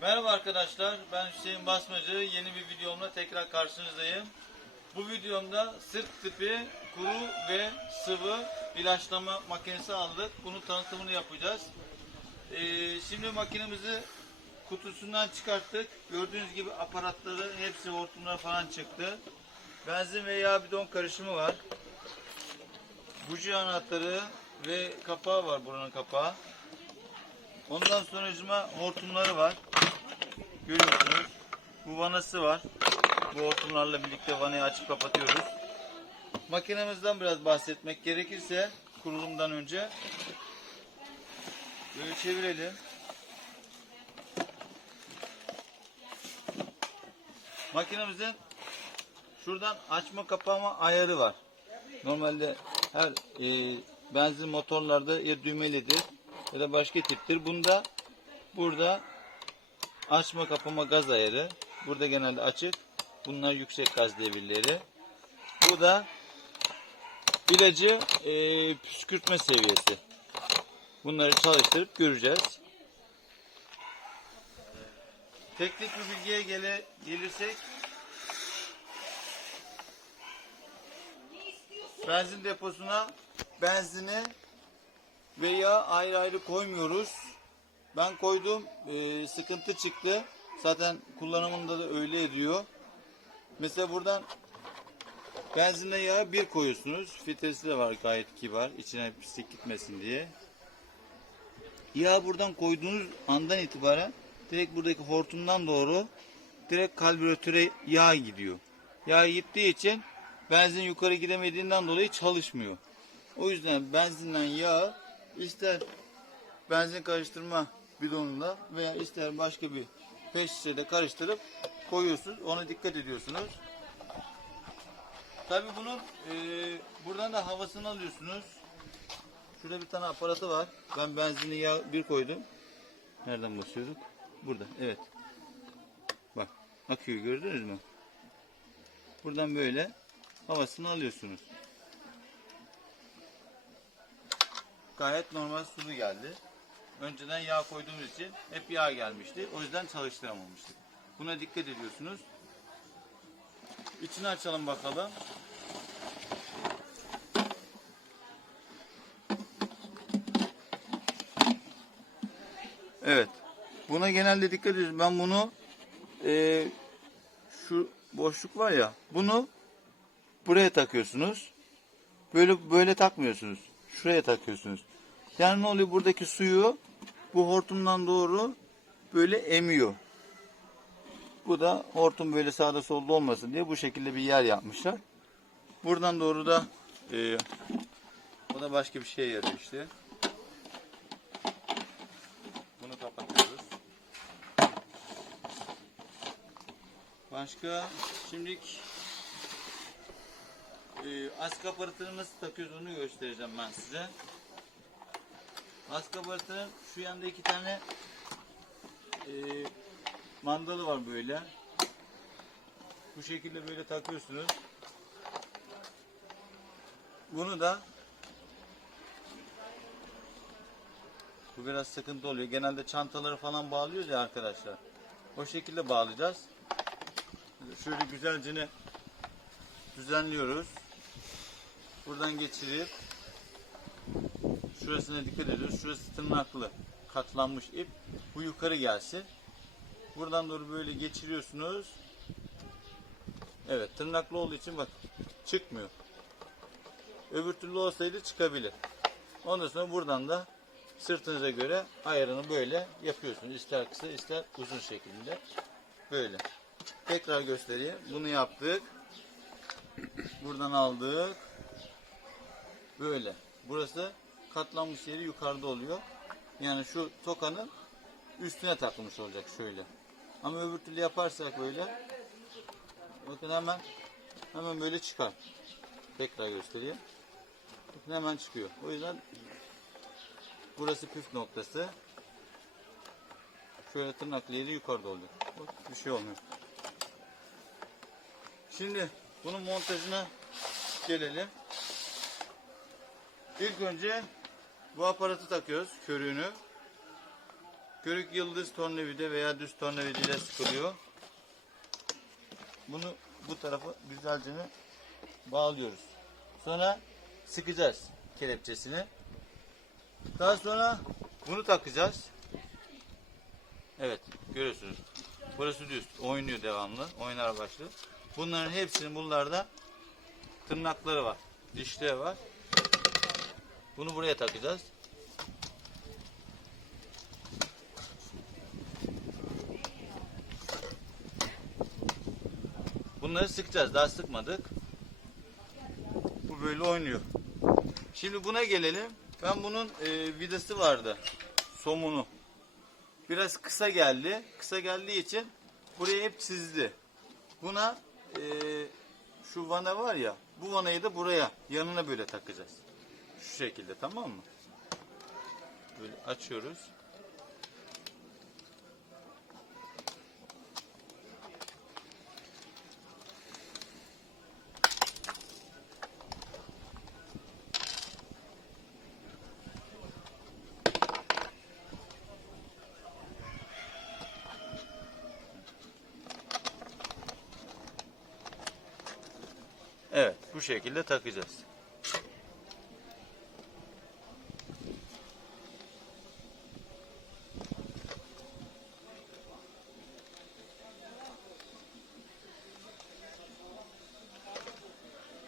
Merhaba arkadaşlar, ben Hüseyin Basmacı. Yeni bir videomla tekrar karşınızdayım. Bu videomda sırt tipi kuru ve sıvı ilaçlama makinesi aldık. Bunun tanıtımını yapacağız. Ee, şimdi makinemizi kutusundan çıkarttık. Gördüğünüz gibi aparatları hepsi hortumlar falan çıktı. Benzin ve yağ bidon karışımı var. Buji anahtarı ve kapağı var buranın kapağı. Ondan sonracıma hortumları var. Görüyorsunuz. Bu vanası var. Bu hortumlarla birlikte vanayı açıp kapatıyoruz. Makinemizden biraz bahsetmek gerekirse kurulumdan önce böyle çevirelim. Makinemizin şuradan açma kapama ayarı var. Normalde her e, benzin motorlarda ya düğmelidir ya da başka tiptir. Bunda burada açma kapama gaz ayarı. Burada genelde açık. Bunlar yüksek gaz devirleri. Bu da ilacı e, püskürtme seviyesi. Bunları çalıştırıp göreceğiz. Teknik bir bilgiye gele, gelirsek benzin deposuna benzini veya ayrı ayrı koymuyoruz. Ben koydum e, sıkıntı çıktı. Zaten kullanımında da öyle ediyor. Mesela buradan benzinle yağı bir koyuyorsunuz. Filtresi de var gayet kibar. İçine pislik gitmesin diye. Yağı buradan koyduğunuz andan itibaren direkt buradaki hortumdan doğru direkt karbüratöre yağ gidiyor. Yağ gittiği için benzin yukarı gidemediğinden dolayı çalışmıyor. O yüzden benzinden yağı ister benzin karıştırma bidonunda veya ister başka bir peş şişede karıştırıp koyuyorsunuz. Ona dikkat ediyorsunuz. Tabi bunun e, buradan da havasını alıyorsunuz. Şurada bir tane aparatı var. Ben benzini yağ bir koydum. Nereden basıyorduk? Burada. Evet. Bak. Akıyor gördünüz mü? Buradan böyle havasını alıyorsunuz. Gayet normal sulu geldi. Önceden yağ koyduğumuz için hep yağ gelmişti. O yüzden çalıştıramamıştık. Buna dikkat ediyorsunuz. İçini açalım bakalım. Evet. Buna genelde dikkat ediyoruz. Ben bunu eee, şu boşluk var ya bunu buraya takıyorsunuz. Böyle böyle takmıyorsunuz. Şuraya takıyorsunuz. Yani ne oluyor? Buradaki suyu bu hortumdan doğru böyle emiyor. Bu da hortum böyle sağda solda olmasın diye bu şekilde bir yer yapmışlar. Buradan doğru da e, o da başka bir şeye yarıyor işte. Bunu kapatıyoruz. Başka şimdilik e, ask aparatını takıyoruz onu göstereceğim ben size. Ask aparatının şu yanda iki tane e, mandalı var böyle. Bu şekilde böyle takıyorsunuz. Bunu da bu biraz sıkıntı oluyor. Genelde çantaları falan bağlıyoruz ya arkadaşlar. O şekilde bağlayacağız. Şöyle güzelce düzenliyoruz. Buradan geçirip şurasına dikkat ediyoruz. Şurası tırnaklı katlanmış ip. Bu yukarı gelsin. Buradan doğru böyle geçiriyorsunuz. Evet tırnaklı olduğu için bak çıkmıyor. Öbür türlü olsaydı çıkabilir. Ondan sonra buradan da sırtınıza göre ayarını böyle yapıyorsunuz. İster kısa ister uzun şekilde. Böyle. Tekrar göstereyim. Bunu yaptık. Buradan aldık. Böyle. Burası katlanmış yeri yukarıda oluyor. Yani şu tokanın üstüne takılmış olacak şöyle. Ama öbür türlü yaparsak böyle bakın hemen hemen böyle çıkar. Tekrar göstereyim. Bakın hemen çıkıyor. O yüzden burası püf noktası. Şöyle tırnaklı yeri yukarıda olacak. Bir şey olmuyor. Şimdi bunun montajına gelelim. İlk önce bu aparatı takıyoruz körüğünü. Körük yıldız tornavida veya düz tornavida ile sıkılıyor. Bunu bu tarafa güzelce bağlıyoruz. Sonra sıkacağız kelepçesini. Daha sonra bunu takacağız. Evet görüyorsunuz. Burası düz. Oynuyor devamlı. Oynar başlı. Bunların hepsinin bunlarda tırnakları var. Dişleri var. Bunu buraya takacağız. Bunları sıkacağız. Daha sıkmadık. Bu böyle oynuyor. Şimdi buna gelelim. Ben bunun e, vidası vardı. Somunu. Biraz kısa geldi. Kısa geldiği için buraya hep çizdi. Buna e, şu vana var ya bu vanayı da buraya yanına böyle takacağız. Şu şekilde tamam mı? Böyle açıyoruz. Evet bu şekilde takacağız.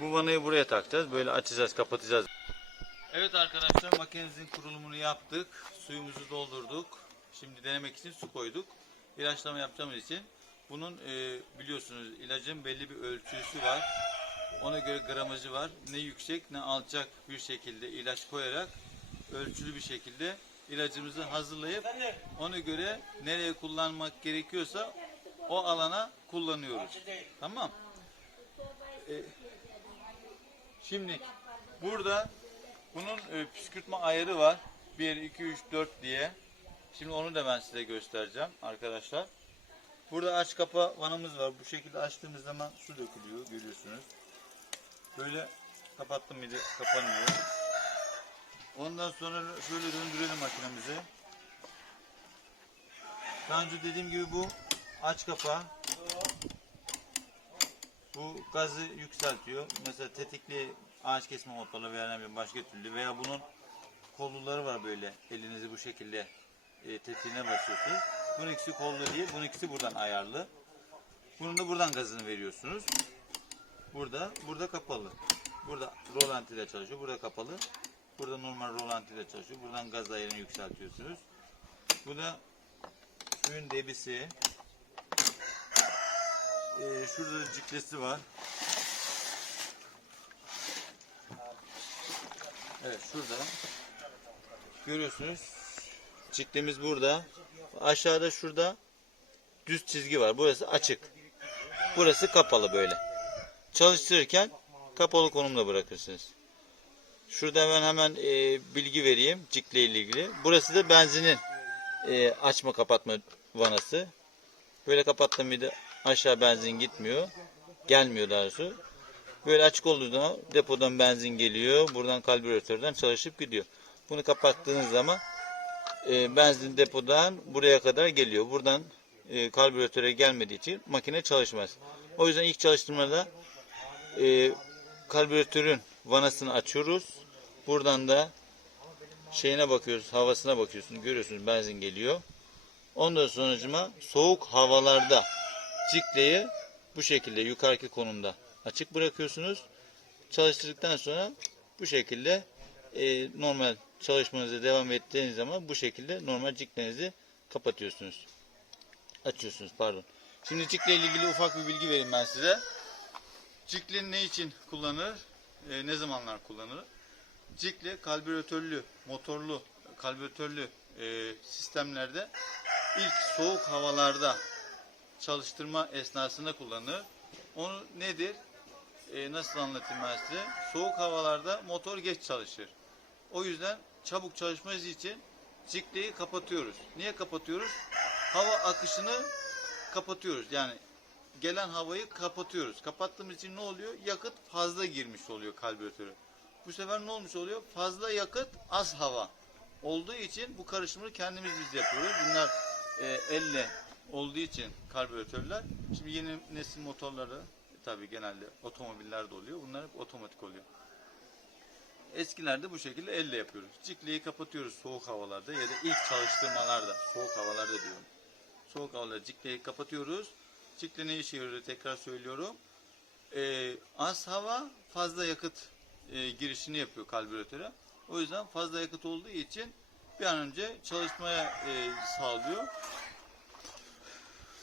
Bu vanayı buraya takacağız. Böyle açacağız, kapatacağız. Evet arkadaşlar makinemizin kurulumunu yaptık. Suyumuzu doldurduk. Şimdi denemek için su koyduk. İlaçlama yapacağımız için bunun e, biliyorsunuz ilacın belli bir ölçüsü var. Ona göre gramajı var. Ne yüksek ne alçak bir şekilde ilaç koyarak ölçülü bir şekilde ilacımızı hazırlayıp ona göre nereye kullanmak gerekiyorsa o alana kullanıyoruz. Tamam. Ee, şimdi burada bunun e, püskürtme ayarı var. 1, 2, 3, 4 diye. Şimdi onu da ben size göstereceğim arkadaşlar. Burada aç kapa vanamız var. Bu şekilde açtığımız zaman su dökülüyor görüyorsunuz. Böyle kapattım mıydı kapanıyor. Ondan sonra şöyle döndürelim makinemizi. Daha dediğim gibi bu aç kapa. Bu gazı yükseltiyor. Mesela tetikli ağaç kesme motorla veya bileyim başka türlü veya bunun kolluları var böyle. Elinizi bu şekilde e, tetiğine basıyorsunuz. Bunun ikisi kollu değil. Bunun ikisi buradan ayarlı. Bunun da buradan gazını veriyorsunuz. Burada, burada kapalı. Burada rolanti ile çalışıyor. Burada kapalı. Burada normal rolanti ile çalışıyor. Buradan gaz ayarını yükseltiyorsunuz. Bu da suyun debisi. Ee, şurada da ciklesi var. Evet şurada. Görüyorsunuz. Ciklemiz burada. Aşağıda şurada düz çizgi var. Burası açık. Burası kapalı böyle. Çalıştırırken kapalı konumda bırakırsınız. Şurada hemen hemen e, bilgi vereyim cikle ile ilgili. Burası da benzinin e, açma kapatma vanası. Böyle kapattım bir de aşağı benzin gitmiyor. Gelmiyor daha doğrusu. Böyle açık olduğu zaman depodan benzin geliyor. Buradan karbüratörden çalışıp gidiyor. Bunu kapattığınız zaman e, benzin depodan buraya kadar geliyor. Buradan e, karbüratöre gelmediği için makine çalışmaz. O yüzden ilk çalıştırmada e, karbüratörün vanasını açıyoruz. Buradan da şeyine bakıyoruz, havasına bakıyorsunuz. Görüyorsunuz benzin geliyor. Ondan sonucuma soğuk havalarda cikleyi bu şekilde yukarıki konumda açık bırakıyorsunuz. Çalıştırdıktan sonra bu şekilde e, normal çalışmanıza devam ettiğiniz zaman bu şekilde normal ciklerinizi kapatıyorsunuz. Açıyorsunuz pardon. Şimdi cikle ilgili ufak bir bilgi vereyim ben size. Cikle ne için kullanılır? E, ne zamanlar kullanılır? Cikle karbüratörlü, motorlu, karbüratörlü e, sistemlerde ilk soğuk havalarda çalıştırma esnasında kullanılır. Onu nedir? E, nasıl anlatayım ben size? Soğuk havalarda motor geç çalışır. O yüzden çabuk çalışması için cikleyi kapatıyoruz. Niye kapatıyoruz? Hava akışını kapatıyoruz. Yani gelen havayı kapatıyoruz. Kapattığımız için ne oluyor? Yakıt fazla girmiş oluyor karbüratöre. Bu sefer ne olmuş oluyor? Fazla yakıt, az hava. olduğu için bu karışımı kendimiz biz yapıyoruz. Bunlar e, elle olduğu için karbüratörler. Şimdi yeni nesil motorları tabii genelde otomobillerde oluyor. Bunlar hep otomatik oluyor. Eskilerde bu şekilde elle yapıyoruz. Cikleyi kapatıyoruz soğuk havalarda ya da ilk çalıştırmalarda, soğuk havalarda diyorum. Soğuk havalarda cikleyi kapatıyoruz. Cikle ne işe yarıyor tekrar söylüyorum. Ee, az hava fazla yakıt e, girişini yapıyor karbüratöre. O yüzden fazla yakıt olduğu için bir an önce çalışmaya e, sağlıyor.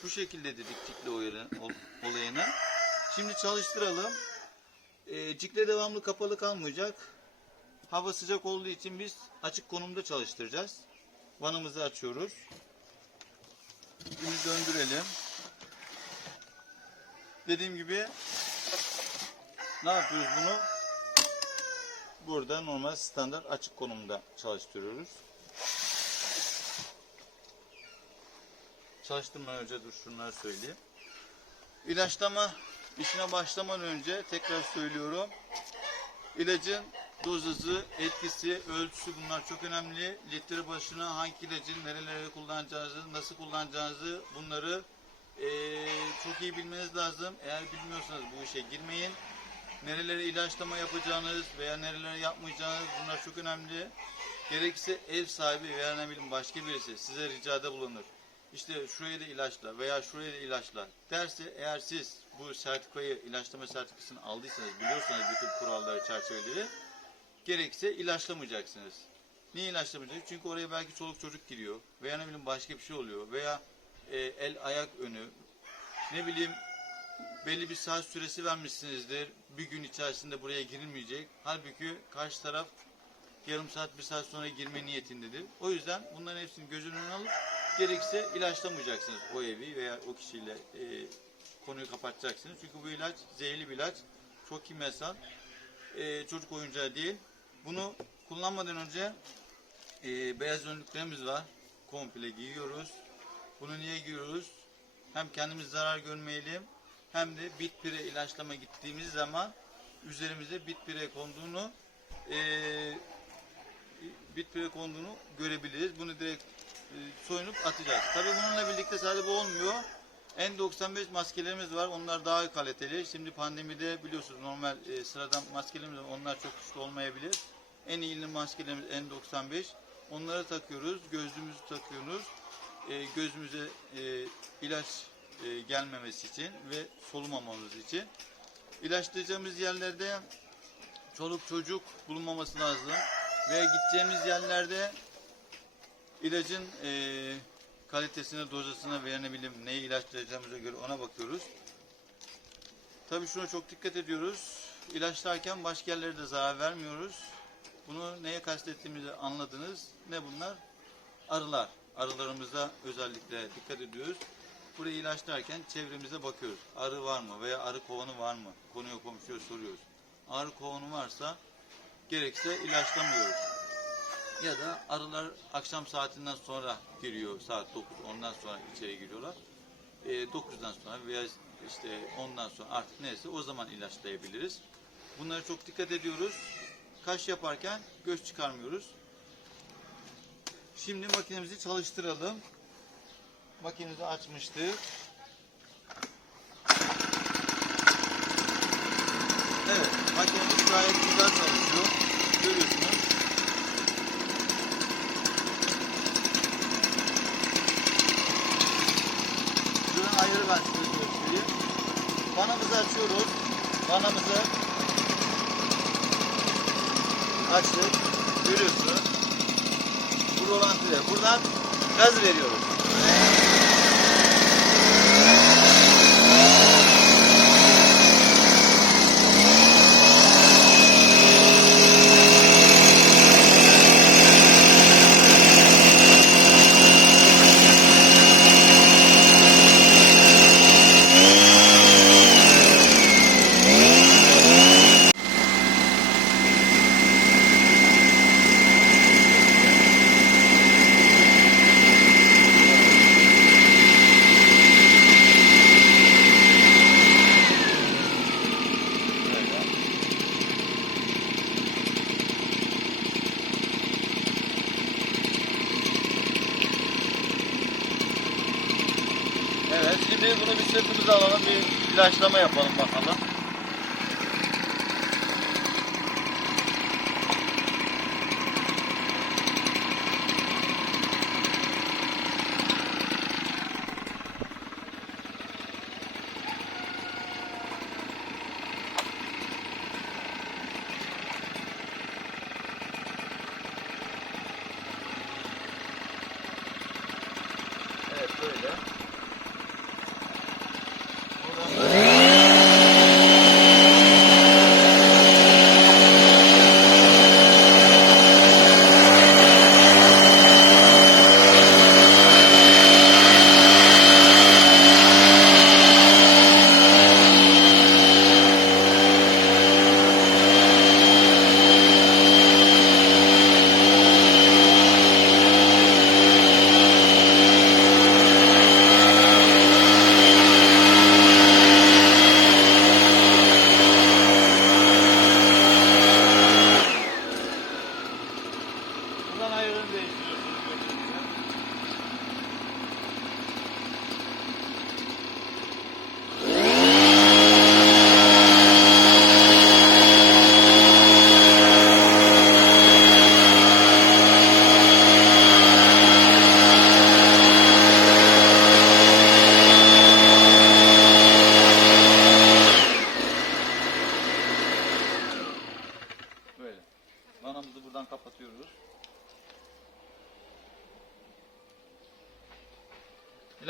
Bu şekilde dedik ol- olayını. Şimdi çalıştıralım. E, cikle devamlı kapalı kalmayacak. Hava sıcak olduğu için biz açık konumda çalıştıracağız. Vanımızı açıyoruz. Şimdi döndürelim. Dediğim gibi ne yapıyoruz bunu? Burada normal standart açık konumda çalıştırıyoruz. Çalıştırmadan önce dur şunları söyleyeyim. İlaçlama işine başlamadan önce tekrar söylüyorum. İlacın dozajı, etkisi, ölçüsü bunlar çok önemli. Litre başına hangi ilacı nerelere kullanacağınızı, nasıl kullanacağınızı bunları eee, çok iyi bilmeniz lazım. Eğer bilmiyorsanız bu işe girmeyin. Nerelere ilaçlama yapacağınız veya nerelere yapmayacağınız bunlar çok önemli. Gerekirse ev sahibi veya ne bileyim başka birisi size ricada bulunur. İşte şuraya da ilaçla veya şuraya da ilaçla derse eğer siz bu sertifikayı ilaçlama sertifikasını aldıysanız biliyorsanız bütün kuralları çerçeveleri gerekse ilaçlamayacaksınız. Niye ilaçlamayacaksınız? Çünkü oraya belki çoluk çocuk giriyor veya ne bileyim başka bir şey oluyor veya e, el ayak önü ne bileyim belli bir saat süresi vermişsinizdir. Bir gün içerisinde buraya girilmeyecek. Halbuki karşı taraf yarım saat bir saat sonra girme niyetindedir. O yüzden bunların hepsini göz önüne alıp gerekse ilaçlamayacaksınız o evi veya o kişiyle e, konuyu kapatacaksınız. Çünkü bu ilaç zehirli bir ilaç. Çok kimyasal. E, çocuk oyuncağı değil. Bunu kullanmadan önce e, beyaz önlüklerimiz var. Komple giyiyoruz. Bunu niye giyiyoruz? Hem kendimiz zarar görmeyelim hem de bitpire ilaçlama gittiğimiz zaman üzerimize bitpire konduğunu eee bitpire konduğunu görebiliriz. Bunu direkt e, soyunup atacağız. Tabii bununla birlikte sadece bu olmuyor. N95 maskelerimiz var. Onlar daha kaliteli. Şimdi pandemide biliyorsunuz normal e, sıradan maskelerimiz. Onlar çok güçlü olmayabilir. En iyi maskelerimiz N95. Onları takıyoruz. Gözlüğümüzü takıyoruz. E, gözümüze e, ilaç e, gelmemesi için ve solumamamız için. İlaçlayacağımız yerlerde çoluk çocuk bulunmaması lazım. Ve gideceğimiz yerlerde ilacın eee kalitesine, dozasına veya ne bileyim neyi ilaçlayacağımıza göre ona bakıyoruz. Tabii şuna çok dikkat ediyoruz. İlaçlarken başka yerlere de zarar vermiyoruz. Bunu neye kastettiğimizi anladınız. Ne bunlar? Arılar. Arılarımıza özellikle dikkat ediyoruz. Burayı ilaçlarken çevremize bakıyoruz. Arı var mı veya arı kovanı var mı? Konuya komşuya soruyoruz. Arı kovanı varsa gerekse ilaçlamıyoruz. Ya da arılar akşam saatinden sonra giriyor saat 9 ondan sonra içeri giriyorlar. E, 9'dan sonra veya işte ondan sonra artık neyse o zaman ilaçlayabiliriz. Bunlara çok dikkat ediyoruz. Kaş yaparken göz çıkarmıyoruz. Şimdi makinemizi çalıştıralım. Makinemizi açmıştık. Evet, makinemiz gayet güzel çalışıyor. Görüyorsunuz. Şuradan ayarı ben size göstereyim. Vanamızı açıyoruz. Vanamızı açtık. Görüyorsunuz. Bu rolantıya. Buradan gaz veriyoruz.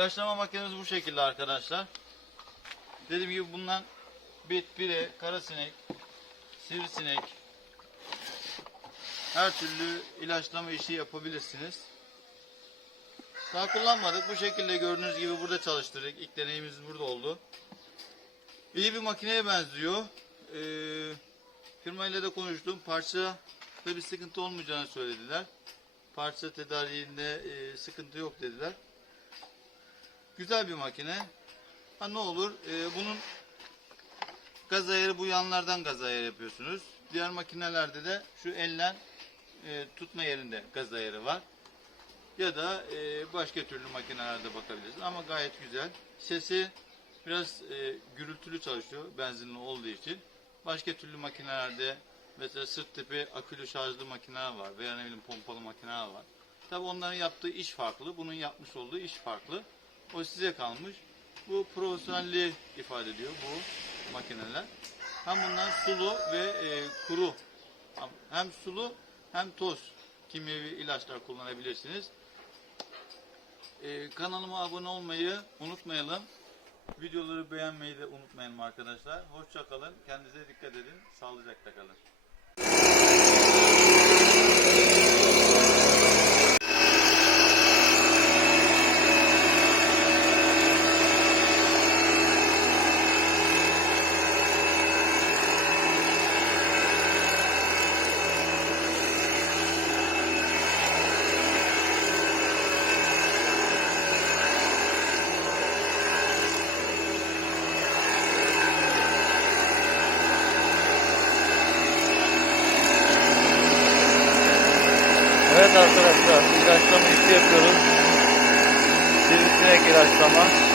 İlaçlama makinemiz bu şekilde arkadaşlar. Dediğim gibi bundan bit, pire, karasinek, sivrisinek her türlü ilaçlama işi yapabilirsiniz. Daha kullanmadık. Bu şekilde gördüğünüz gibi burada çalıştırdık. İlk deneyimimiz burada oldu. İyi bir makineye benziyor. Ee, firmayla da konuştum. Parça bir sıkıntı olmayacağını söylediler. Parça tedariğinde e, sıkıntı yok dediler. Güzel bir makine. Ha ne olur e, bunun gaz ayarı bu yanlardan gaz ayarı yapıyorsunuz. Diğer makinelerde de şu elle e, tutma yerinde gaz ayarı var. Ya da e, başka türlü makinelerde bakabilirsiniz. Ama gayet güzel. Sesi biraz e, gürültülü çalışıyor benzinli olduğu için. Başka türlü makinelerde mesela sırt tipi akülü şarjlı makineler var veya ne bileyim pompalı makineler var. Tabi onların yaptığı iş farklı, bunun yapmış olduğu iş farklı. O size kalmış. Bu profesyonelliği ifade ediyor bu makineler. Hem bunlar sulu ve e, kuru. Hem sulu hem toz kimyevi ilaçlar kullanabilirsiniz. E, kanalıma abone olmayı unutmayalım. Videoları beğenmeyi de unutmayalım arkadaşlar. Hoşça kalın. Kendinize dikkat edin. Sağlıcakla kalın. Evet arkadaşlar ilaçlama işi yapıyoruz. Sivrisinek ilaçlama.